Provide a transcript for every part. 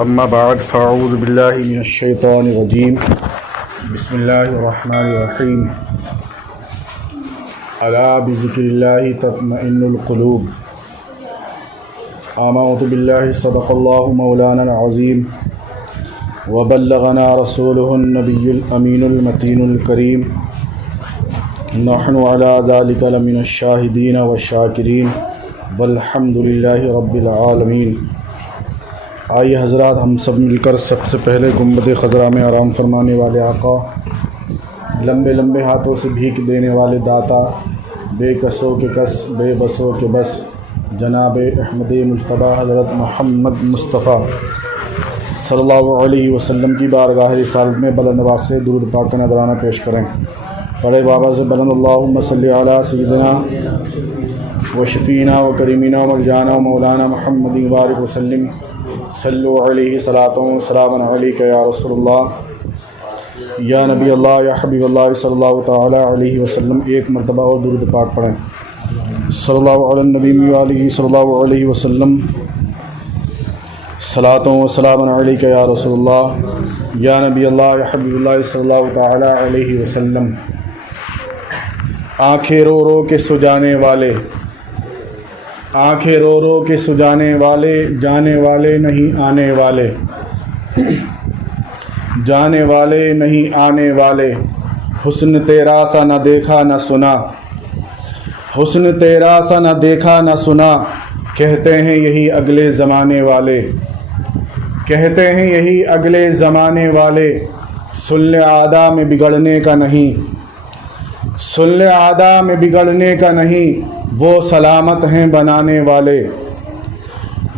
اما بعد فاعوذ باللہ من الشیطان الرجیم بسم اللہ الرحمن الرحیم الا بذکر اللہ تطمئن القلوب آمنت باللہ صدق اللہ مولانا العظیم وبلغنا رسولہ النبی الامین المتین الکریم نحن علی ذلک لمن الشاہدین والشاکرین والحمد للہ رب العالمین۔ آئیے حضرات، ہم سب مل کر سب سے پہلے گنبد خضرا میں آرام فرمانے والے آقا، لمبے لمبے ہاتھوں سے بھیک دینے والے داتا، بے کسوں کے کس بے بسوں کے بس، جناب احمد مجتبیٰ حضرت محمد مصطفیٰ صلی اللہ علیہ وسلم کی بارگاہ رسالت میں بلند آواز سے درود پاک کا نذرانہ پیش کریں۔ بڑے بابا سے بلند اللہم صلی علی سیدنا و شفینا و کریمینا و ملجانا و مولانا محمد مبارک وسلم صلو علیہ صلاۃ و سلام علیک یا رسول اللہ یا نبی اللہ یا حبیب اللہ صلی اللہ تعالی علیہ وسلم۔ ایک مرتبہ اور درود پاک پڑھیں۔ صلی اللہ علی النبی علیہ صلی اللہ علیہ وسلم، صلاۃ و سلام علیک یا رسول اللہ یا نبی اللہ یا حبیب اللہ صلی اللہ تعالی علیہ وسلم۔ آنکھیں رو رو کے سجانے والے، آنکھیں رو رو کے سجانے والے، جانے والے نہیں آنے والے، جانے والے نہیں آنے والے، حسن تیرا سا نہ دیکھا نہ سنا، حسن تیرا سا نہ دیکھا نہ سنا، کہتے ہیں یہی اگلے زمانے والے، کہتے ہیں یہی اگلے زمانے والے، سن لے عادہ میں بگڑنے کا نہیں، سن لے عادہ میں بگڑنے کا نہیں، وہ سلامت ہیں بنانے والے،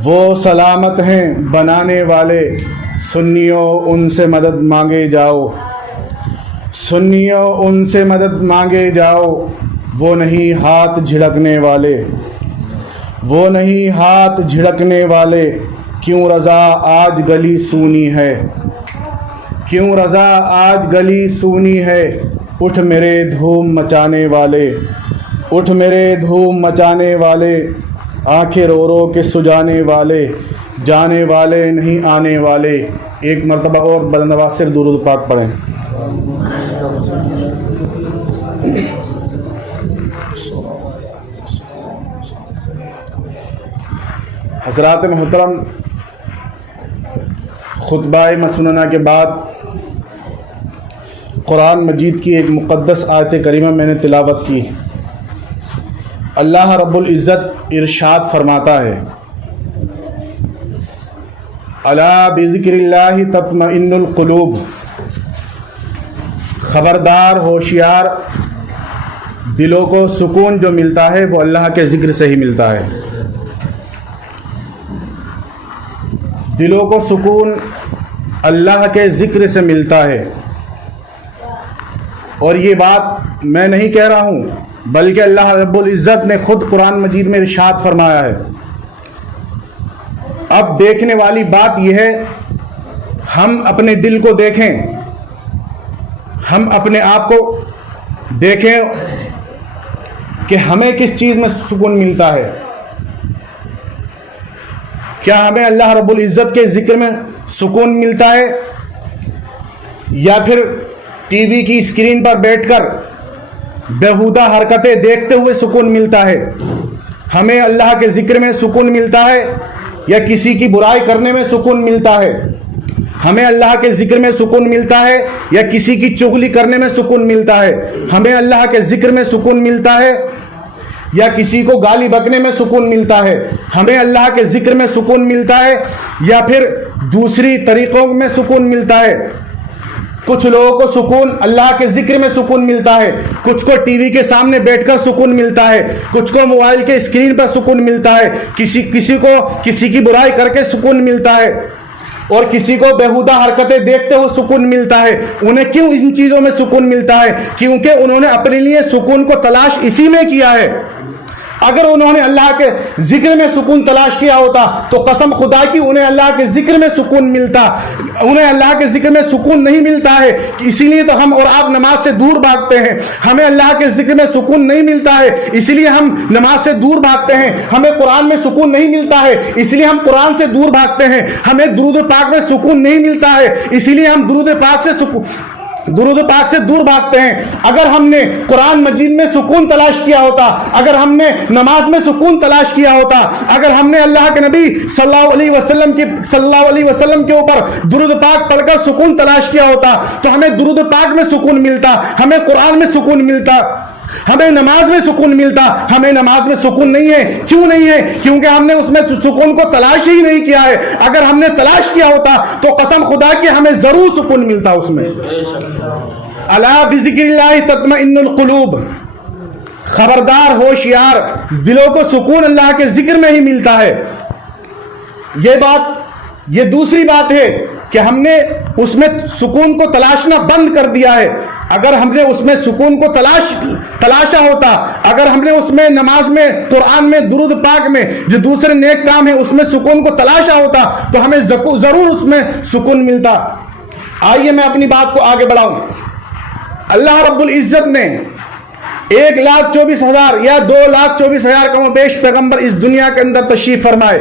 وہ سلامت ہیں بنانے والے، سنیو ان سے مدد مانگے جاؤ، سنیو ان سے مدد مانگے جاؤ، وہ نہیں ہاتھ جھڑکنے والے، وہ نہیں ہاتھ جھڑکنے والے، کیوں رضا آج گلی سونی ہے، کیوں رضا آج گلی سونی ہے، اٹھ میرے دھوم مچانے والے، اٹھ میرے دھوم مچانے والے، آنکھیں رو رو کے سجانے والے، جانے والے نہیں آنے والے۔ ایک مرتبہ اور بلند آواز سے درود پاک پڑھیں۔ حضرات محترم، خطبہ مسنونہ کے بعد قرآن مجید کی ایک مقدس آیت کریمہ میں نے تلاوت کی۔ اللہ رب العزت ارشاد فرماتا ہے، الا بذکر اللہ تطمئن القلوب، خبردار، ہوشیار، دلوں کو سکون جو ملتا ہے وہ اللہ کے ذکر سے ہی ملتا ہے۔ دلوں کو سکون اللہ کے ذکر سے ملتا ہے، اور یہ بات میں نہیں کہہ رہا ہوں بلکہ اللہ رب العزت نے خود قرآن مجید میں ارشاد فرمایا ہے۔ اب دیکھنے والی بات یہ ہے، ہم اپنے دل کو دیکھیں، ہم اپنے آپ کو دیکھیں کہ ہمیں کس چیز میں سکون ملتا ہے۔ کیا ہمیں اللہ رب العزت کے ذکر میں سکون ملتا ہے، یا پھر ٹی وی کی اسکرین پر بیٹھ کر بیہودہ حرکتیں دیکھتے ہوئے سکون ملتا ہے؟ ہمیں اللہ کے ذکر میں سکون ملتا ہے یا کسی کی برائی کرنے میں سکون ملتا ہے؟ ہمیں اللہ کے ذکر میں سکون ملتا ہے یا کسی کی چغلی کرنے میں سکون ملتا ہے؟ ہمیں اللہ کے ذکر میں سکون ملتا ہے یا کسی کو گالی بکنے میں سکون ملتا ہے؟ ہمیں اللہ کے ذکر میں سکون ملتا ہے یا پھر دوسری طریقوں میں سکون ملتا ہے؟ کچھ لوگوں کو سکون اللہ کے ذکر میں سکون ملتا ہے، کچھ کو ٹی وی کے سامنے بیٹھ کر سکون ملتا ہے، کچھ کو موبائل کے اسکرین پر سکون ملتا ہے، کسی کو کسی کی برائی کر کے سکون ملتا ہے، اور کسی کو بیہودہ حرکتیں دیکھتے ہوئے سکون ملتا ہے۔ انہیں کیوں ان چیزوں میں سکون ملتا ہے؟ کیونکہ انہوں نے اپنے لیے سکون کو تلاش اسی میں کیا ہے۔ اگر انہوں نے اللہ کے ذکر میں سکون تلاش کیا ہوتا تو قسم خدا کی انہیں اللہ کے ذکر میں سکون ملتا. انہیں اللہ کے ذکر میں سکون نہیں ملتا ہے, اسی لیے تو ہم اور آپ نماز سے دور بھاگتے ہیں. ہمیں اللہ کے ذکر میں سکون نہیں ملتا ہے, اسی لیے ہم نماز سے دور بھاگتے ہیں. ہمیں قرآن میں سکون نہیں ملتا ہے, اسی لیے ہم قرآن سے دور بھاگتے ہیں. ہمیں درود پاک میں سکون نہیں ملتا ہے, اسی لیے ہم درود پاک سے دور بھاگتے ہیں. اگر ہم نے قرآن مجید میں سکون تلاش کیا ہوتا, اگر ہم نے نماز میں سکون تلاش کیا ہوتا, اگر ہم نے اللہ کے نبی صلی اللہ علیہ وسلم کے اوپر درود پاک پڑھ کر سکون تلاش کیا ہوتا تو ہمیں درود پاک میں سکون ملتا, ہمیں قرآن میں سکون ملتا, ہمیں نماز میں سکون ملتا. ہمیں نماز میں سکون نہیں ہے. کیوں نہیں ہے؟ کیونکہ ہم نے اس میں سکون کو تلاش ہی نہیں کیا ہے. اگر ہم نے تلاش کیا ہوتا تو قسم خدا کی ہمیں ضرور سکون ملتا اس میں. الا بذکر اللہ تطمئن القلوب, خبردار ہوشیار, دلوں کو سکون اللہ کے ذکر میں ہی ملتا ہے. یہ دوسری بات ہے کہ ہم نے اس میں سکون کو تلاشنا بند کر دیا ہے. اگر ہم نے اس میں سکون کو تلاشا ہوتا, اگر ہم نے اس میں نماز میں, قرآن میں, درود پاک میں, جو دوسرے نیک کام ہیں اس میں سکون کو تلاشا ہوتا تو ہمیں ضرور اس میں سکون ملتا. آئیے میں اپنی بات کو آگے بڑھاؤں. اللہ رب العزت نے 1,24,000 یا 2,24,000 کم و بیش پیغمبر اس دنیا کے اندر تشریف فرمائے.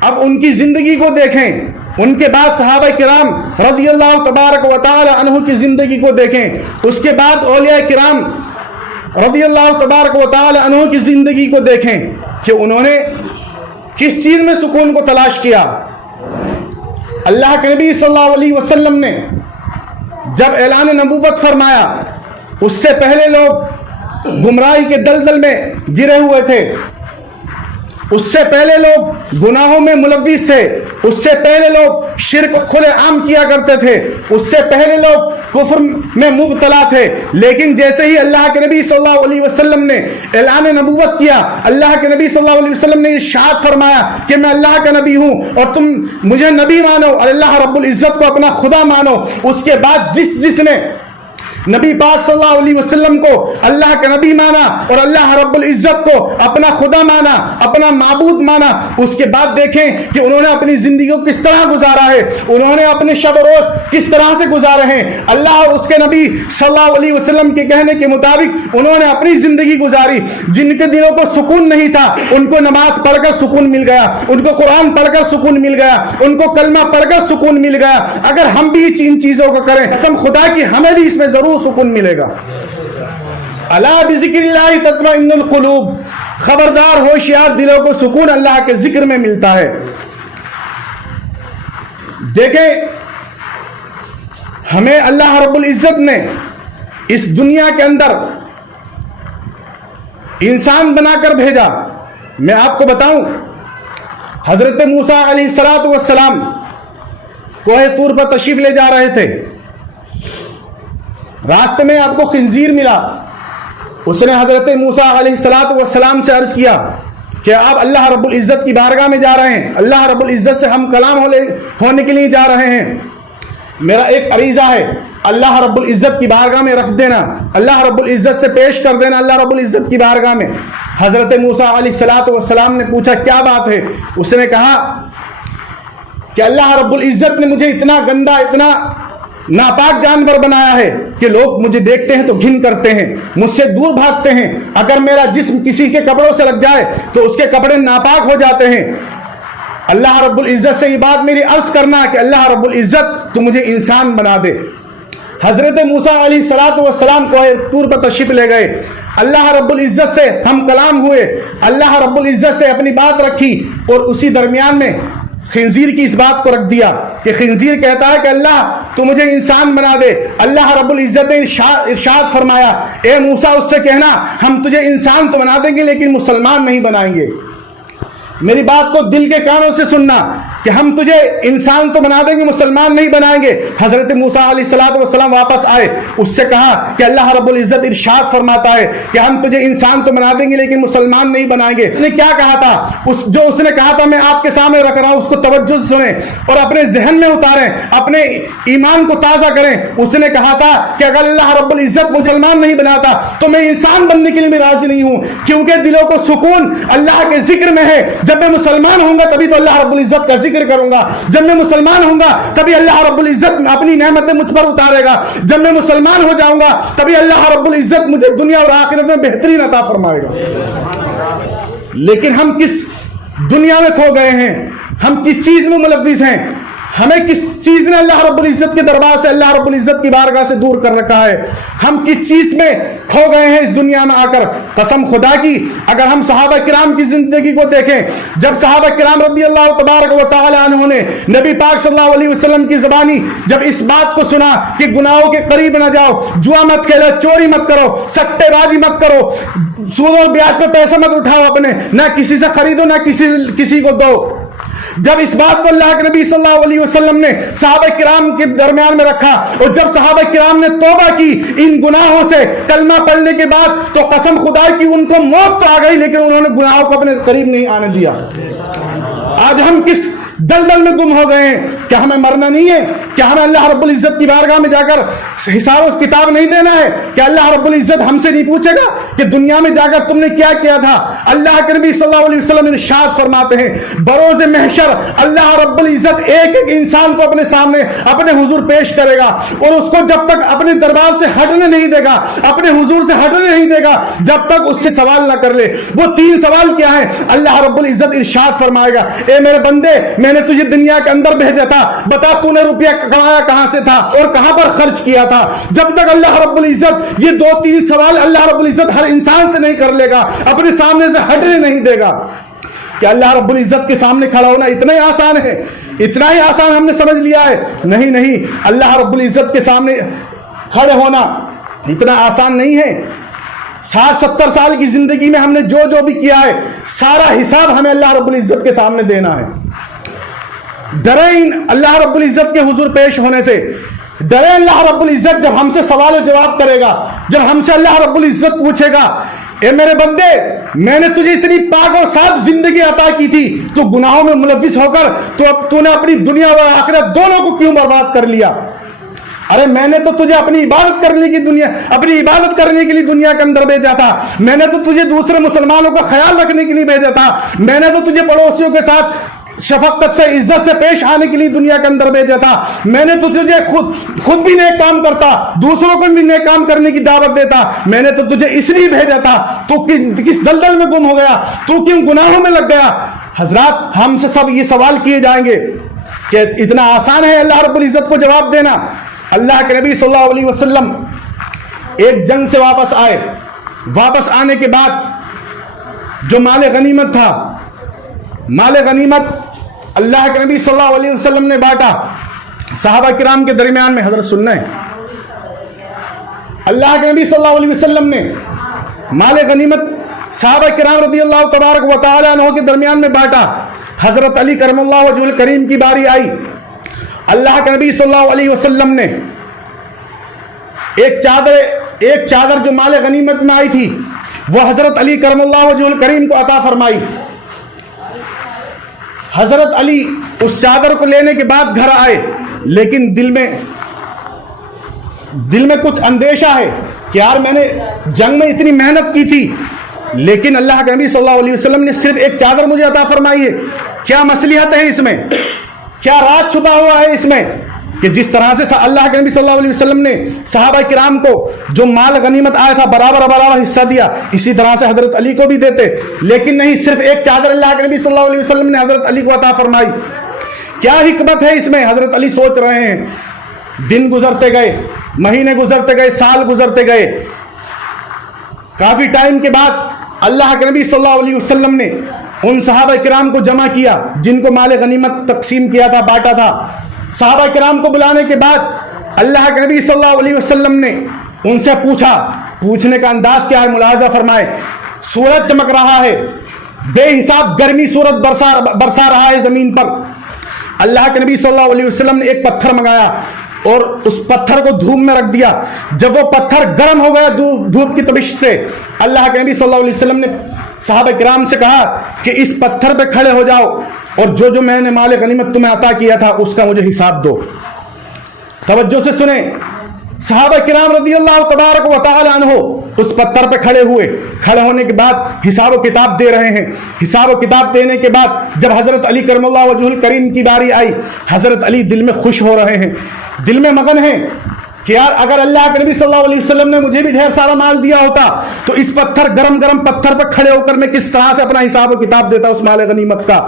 اب ان کی زندگی کو دیکھیں, ان کے بعد صحابہ کرام رضی اللہ تبارک و تعالی عنہ کی زندگی کو دیکھیں, اس کے بعد اولیاء کرام رضی اللہ تبارک و تعالی عنہ کی زندگی کو دیکھیں کہ انہوں نے کس چیز میں سکون کو تلاش کیا. اللہ کے نبی صلی اللہ علیہ وسلم نے جب اعلان نبوت فرمایا, اس سے پہلے لوگ گمراہی کے دلدل میں گرے ہوئے تھے, اس سے پہلے لوگ گناہوں میں ملوث تھے, اس سے پہلے لوگ شرک کھلے عام کیا کرتے تھے, اس سے پہلے لوگ کفر میں مبتلا تھے. لیکن جیسے ہی اللہ کے نبی صلی اللہ علیہ وسلم نے اعلان نبوت کیا, اللہ کے نبی صلی اللہ علیہ وسلم نے ارشاد فرمایا کہ میں اللہ کا نبی ہوں اور تم مجھے نبی مانو اور اللہ رب العزت کو اپنا خدا مانو. اس کے بعد جس نے نبی پاک صلی اللہ علیہ وسلم کو اللہ کا نبی مانا اور اللہ رب العزت کو اپنا خدا مانا, اپنا معبود مانا, اس کے بعد دیکھیں کہ انہوں نے اپنی زندگی کو کس طرح گزارا ہے, انہوں نے اپنے شب و روز کس طرح سے گزارے ہیں. اللہ اور اس کے نبی صلی اللہ علیہ وسلم کے کہنے کے مطابق انہوں نے اپنی زندگی گزاری. جن کے دلوں کو سکون نہیں تھا ان کو نماز پڑھ کر سکون مل گیا, ان کو قرآن پڑھ کر سکون مل گیا, ان کو کلمہ پڑھ کر سکون مل گیا. اگر ہم بھی ان چیزوں کو کریں قسم خدا کی ہمیں بھی اس میں ضرور سکون ملے گا. الا بذکر اللہ تطمئن القلوب, خبردار ہوشیار, دلوں کو سکون اللہ کے ذکر میں ملتا ہے. دیکھیں ہمیں اللہ رب العزت نے اس دنیا کے اندر انسان بنا کر بھیجا. میں آپ کو بتاؤں, حضرت موسیٰ علیہ السلام کوہ طور پر تشریف لے جا رہے تھے, راستے میں آپ کو خنزیر ملا. اس نے حضرت موسیٰ علیہ السلام سے عرض کیا کہ آپ اللہ رب العزت کی بارگاہ میں جا رہے ہیں, اللہ رب العزت سے ہم کلام ہونے کے لیے جا رہے ہیں, میرا ایک عریضہ ہے, اللہ رب العزت کی بارگاہ میں رکھ دینا, اللہ رب العزت سے پیش کر دینا اللہ رب العزت کی بارگاہ میں. حضرت موسیٰ علیہ السلام نے پوچھا کیا بات ہے؟ اس نے کہا کہ اللہ رب العزت نے مجھے اتنا گندا, اتنا ناپاک جانور بنایا ہے کہ لوگ مجھے دیکھتے ہیں تو گھن کرتے ہیں, مجھ سے دور بھاگتے ہیں. اگر میرا جسم کسی کے کپڑوں سے لگ جائے تو اس کے کپڑے ناپاک ہو جاتے ہیں. اللہ رب العزت سے یہ بات میری عرض کرنا کہ اللہ رب العزت تو مجھے انسان بنا دے. حضرت موسیٰ علیہ السلام کو طور پر تشریف لے گئے, اللہ رب العزت سے ہم کلام ہوئے, اللہ رب العزت سے اپنی بات رکھی اور اسی درمیان میں خنزیر کی اس بات کو رکھ دیا کہ خنزیر کہتا ہے کہ اللہ تو مجھے انسان بنا دے. اللہ رب العزت نے ارشاد فرمایا اے موسیٰ اس سے کہنا ہم تجھے انسان تو بنا دیں گے لیکن مسلمان نہیں بنائیں گے. میری بات کو دل کے کانوں سے سننا, کہ ہم تجھے انسان تو بنا دیں گے مسلمان نہیں بنائیں گے. حضرت موسیٰ علیہ السلام واپس آئے, اس سے کہا کہ اللہ رب العزت ارشاد فرماتا ہے کہ ہم تجھے انسان تو بنا دیں گے لیکن مسلمان نہیں بنائیں گے. اس نے کیا کہا تھا؟ اس نے کہا تھا میں آپ کے سامنے رکھ رہا ہوں, اس کو توجہ سے سنیں اور اپنے ذہن میں اتاریں, اپنے ایمان کو تازہ کریں. اس نے کہا تھا کہ اگر اللہ رب العزت مسلمان نہیں بناتا تو میں انسان بننے کے لیے بھی راضی نہیں ہوں, کیونکہ دلوں کو سکون اللہ کے ذکر میں ہے. جب میں مسلمان ہوں گا تبھی تو اللہ رب العزت کا ذکر کروں گا, جب میں مسلمان ہوں گا تبھی اللہ رب العزت اپنی نعمتیں مجھ پر اتارے گا, جب میں مسلمان ہو جاؤں گا تبھی اللہ رب العزت مجھے دنیا اور آخرت میں بہترین عطا فرمائے گا. لیکن ہم کس دنیا میں کھو گئے ہیں, ہم کس چیز میں ملوث ہیں, ہمیں کس چیز نے اللہ رب العزت کے دربار سے, اللہ رب العزت کی بارگاہ سے دور کر رکھا ہے, ہم کس چیز میں کھو گئے ہیں اس دنیا میں آ کر. قسم خدا کی اگر ہم صحابہ کرام کی زندگی کو دیکھیں, جب صحابہ کرام رضی اللہ تبارک و تعالی عنہ نے نبی پاک صلی اللہ علیہ وسلم کی زبانی جب اس بات کو سنا کہ گناہوں کے قریب نہ جاؤ, جوا مت کھیلو, چوری مت کرو, سٹے بازی مت کرو, سود اور بیاج پہ پیسہ مت اٹھاؤ, اپنے نہ کسی سے خریدو نہ کسی کو دو, جب اس بات کو اللہ کے نبی صلی اللہ علیہ وسلم نے صحابہ کرام کے درمیان میں رکھا اور جب صحابہ کرام نے توبہ کی ان گناہوں سے کلمہ پڑھنے کے بعد, تو قسم خدا کی ان کو موت تو آ گئی لیکن انہوں نے گناہوں کو اپنے قریب نہیں آنے دیا. آج ہم کس دلدل میں گم ہو گئے ہیں. کیا ہمیں مرنا نہیں ہے؟ کیا ہمیں اللہ رب العزت کی بارگاہ میں جا کر حساب و کتاب نہیں دینا ہے؟ کیا اللہ رب العزت ہم سے نہیں پوچھے گا کہ دنیا میں جا کر تم نے کیا کیا تھا؟ اللہ کے نبی صلی اللہ علیہ وسلم ارشاد فرماتے ہیں بروز محشر اللہ رب العزت ایک ایک انسان کو اپنے سامنے اپنے حضور پیش کرے گا اور اس کو جب تک اپنے دربار سے ہٹنے نہیں دے گا, اپنے حضور سے ہٹنے نہیں دے گا جب تک اس سے سوال نہ کر لے. وہ 3 سوال کیا ہیں؟ اللہ رب العزت ارشاد فرمائے گا اے میرے بندے میں نے تجھے دنیا کے اندر بھیجا تھا, بتا تو نے روپیہ کمایا کہاں سے تھا اور کہاں پر خرچ کیا تھا. جب تک اللہ رب العزت یہ 2-3 سوال اللہ رب العزت ہر انسان سے نہیں کر لے گا, اپنے سامنے سے ہٹنے نہیں دے گا. کہ اللہ رب العزت کے سامنے کھڑا ہونا اتنا ہی آسان ہے, اتنا ہی آسان ہم نے سمجھ لیا ہے؟ نہیں, اللہ رب العزت کے سامنے کھڑے ہونا اتنا آسان نہیں ہے. 60-70 سال کی زندگی میں ہم نے جو بھی کیا ہے سارا حساب ہمیں اللہ رب العزت کے سامنے دینا ہے. ڈریں اللہ رب العزت کے حضور پیش ہونے سے, ڈرے اللہ رب العزت جب ہم سے سوال و جواب کرے گا, جب ہم سے اللہ رب العزت پوچھے گا اے میرے بندے میں نے تجھے اتنی پاک اور صاف زندگی عطا کی تھی, تو گناہوں میں ملوث ہو کر تو نے اپنی دنیا اور آخرت دونوں کو کیوں برباد کر لیا؟ ارے میں نے تو تجھے اپنی عبادت کرنے کے لیے دنیا کے اندر بھیجا تھا, میں نے تو تجھے دوسرے مسلمانوں کا خیال رکھنے کے لیے بھیجا تھا, میں نے تو تجھے پڑوسیوں کے ساتھ شفقت سے عزت سے پیش آنے کے لیے دنیا کے اندر بھیجا تھا, میں نے تو تجھے خود بھی نیک کام کرتا, دوسروں کو بھی نیک کام کرنے کی دعوت دیتا, میں نے تو تجھے اس لیے بھیجا تھا, تو کس دلدل میں گم ہو گیا, تو کیوں گناہوں میں لگ گیا؟ حضرات ہم سے سب یہ سوال کیے جائیں گے کہ اتنا آسان ہے اللہ رب العزت کو جواب دینا؟ اللہ کے نبی صلی اللہ علیہ وسلم ایک جنگ سے واپس آئے, واپس آنے کے بعد جو مال غنیمت تھا, مال غنیمت اللہ کے نبی صلی اللہ علیہ وسلم نے بانٹا صحابہ کرام کے درمیان میں. حضرت سننا ہے, اللہ کے نبی صلی اللہ علیہ وسلم نے مال غنیمت صحابہ کرام رضی اللہ تبارک و تعالی عنہ کے درمیان میں بانٹا. حضرت علی کرم اللہ وجہہ الکریم کی باری آئی, اللہ کے نبی صلی اللہ علیہ وسلم نے ایک چادر جو مال غنیمت میں آئی تھی وہ حضرت علی کرم اللہ وجہہ الکریم کو عطا فرمائی. حضرت علی اس چادر کو لینے کے بعد گھر آئے, لیکن دل میں کچھ اندیشہ ہے کہ یار میں نے جنگ میں اتنی محنت کی تھی لیکن اللہ کے نبی صلی اللہ علیہ وسلم نے صرف ایک چادر مجھے عطا فرمائی ہے, کیا مصلحت ہے اس میں, کیا راز چھپا ہوا ہے اس میں؟ کہ جس طرح سے اللہ کے نبی صلی اللہ علیہ وسلم نے صحابہ کرام کو جو مال غنیمت آیا تھا برابر حصہ دیا, اسی طرح سے حضرت علی کو بھی دیتے, لیکن نہیں, صرف ایک چادر اللہ کے نبی صلی اللہ علیہ وسلم نے حضرت علی کو عطا فرمائی. کیا حکمت ہے اس میں؟ حضرت علی سوچ رہے ہیں. دن گزرتے گئے, مہینے گزرتے گئے, سال گزرتے گئے, کافی ٹائم کے بعد اللہ کے نبی صلی اللہ علیہ وسلم نے ان صحابہ کرام کو جمع کیا جن کو مال غنیمت تقسیم کیا تھا, بانٹا تھا. صحابہ کرام کو بلانے کے بعد اللہ کے نبی صلی اللہ علیہ وسلم نے ان سے پوچھا, پوچھنے کا انداز کیا ہے ملاحظہ فرمائے. سورج چمک رہا ہے, بے حساب گرمی سورج برسا رہا ہے زمین پر, اللہ کے نبی صلی اللہ علیہ وسلم نے ایک پتھر منگایا اور اس پتھر کو دھوپ میں رکھ دیا. جب وہ پتھر گرم ہو گیا دھوپ کی تبش سے, اللہ کے نبی صلی اللہ علیہ وسلم نے صحابہ کرام سے کہا کہ اس پتھر پہ کھڑے ہو جاؤ اور جو میں نے مال غنیمت تمہیں عطا کیا تھا اس کا مجھے حساب دو. توجہ سے سنیں, صحابہ کرام رضی اللہ تبارک و تعالی عنہ اس پتھر پہ کھڑے ہوئے. کھڑے ہونے کے بعد حساب و کتاب دے رہے ہیں. حساب و کتاب دینے کے بعد جب حضرت علی کرم اللہ وجہہ الکریم کی باری آئی, حضرت علی دل میں خوش ہو رہے ہیں, دل میں مگن ہیں کہ یار اگر اللہ کے نبی صلی اللہ علیہ وسلم نے مجھے بھی ڈھیر سارا مال دیا ہوتا تو اس پتھر گرم پتھر پر کھڑے ہو کر میں کس طرح سے اپنا حساب و کتاب دیتا اس مال غنیمت کا.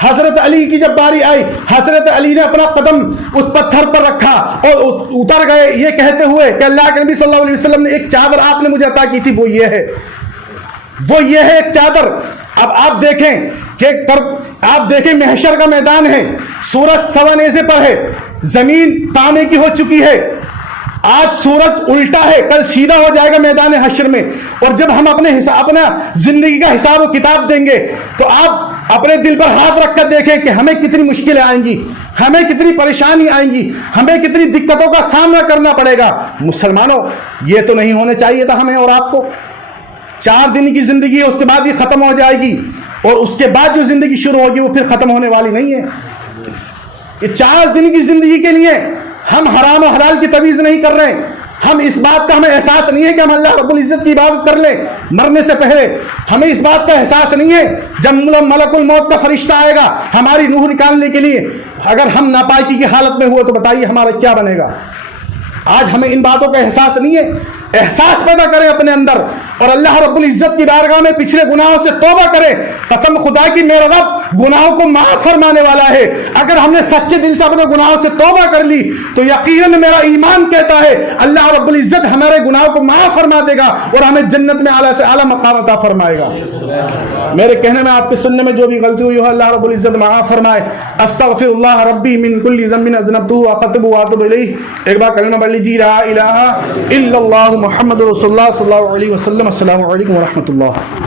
حضرت علی کی جب باری آئی, حضرت علی نے اپنا قدم اس پتھر پر رکھا اور اتر گئے یہ کہتے ہوئے کہ اللہ کے نبی صلی اللہ علیہ وسلم نے ایک چادر آپ نے مجھے عطا کی تھی, وہ یہ ہے ایک چادر. اب آپ دیکھیں محشر کا میدان ہے, سورج سوا نیزے پر ہے, زمین تانے کی ہو چکی ہے, آج سورج الٹا ہے, کل سیدھا ہو جائے گا میدان حشر میں. اور جب ہم اپنا زندگی کا حساب و کتاب دیں گے تو آپ اپنے دل پر ہاتھ رکھ کر دیکھیں کہ ہمیں کتنی مشکلیں آئیں گی, ہمیں کتنی پریشانی آئیں گی, ہمیں کتنی دقتوں کا سامنا کرنا پڑے گا. مسلمانوں, یہ تو نہیں ہونے چاہیے تھا ہمیں اور آپ کو. 4 دن کی زندگی ہے, اس کے بعد یہ ختم ہو جائے گی, اور اس کے بعد جو زندگی شروع ہوگی وہ پھر ختم ہونے والی نہیں ہے. یہ 4 دن کی زندگی کے لیے ہم حرام و حلال کی تمیز نہیں کر رہے. ہم اس بات کا ہمیں احساس نہیں ہے کہ ہم اللہ رب العزت کی عبادت کر لیں مرنے سے پہلے. ہمیں اس بات کا احساس نہیں ہے جب ملک الموت کا فرشتہ آئے گا ہماری روح نکالنے کے لیے, اگر ہم ناپاکی کی حالت میں ہوئے تو بتائیے ہمارا کیا بنے گا. آج ہمیں ان باتوں کا احساس نہیں ہے. احساس پیدا کریں اپنے اندر اور اللہ رب العزت کی بارگاہ میں پچھلے گناہوں سے توبہ کریں. قسم خدا کی میرا رب گناہوں کو معاف فرمانے والا ہے. اگر ہم نے سچے دل سے اپنے گناہوں سے توبہ کر لی تو یقیناً میرا ایمان کہتا ہے اللہ رب العزت ہمارے گناہوں کو معاف فرما دے گا اور ہمیں جنت میں اعلیٰ سے اعلیٰ مقام عطا فرمائے گا. میرے کہنے میں آپ کے سننے میں جو بھی غلطی ہوئی ہو اللہ رب العزت معاف فرمائے. استغفر اللہ ربی من کل ذنب اذنبتہ واخطئت واتوب الیہ. ایک بار کلمہ پڑھ لیجیے لا الہ الا اللہ محمد رسول اللہ صلی اللہ علیہ وسلم. السلام علیکم ورحمۃ اللہ.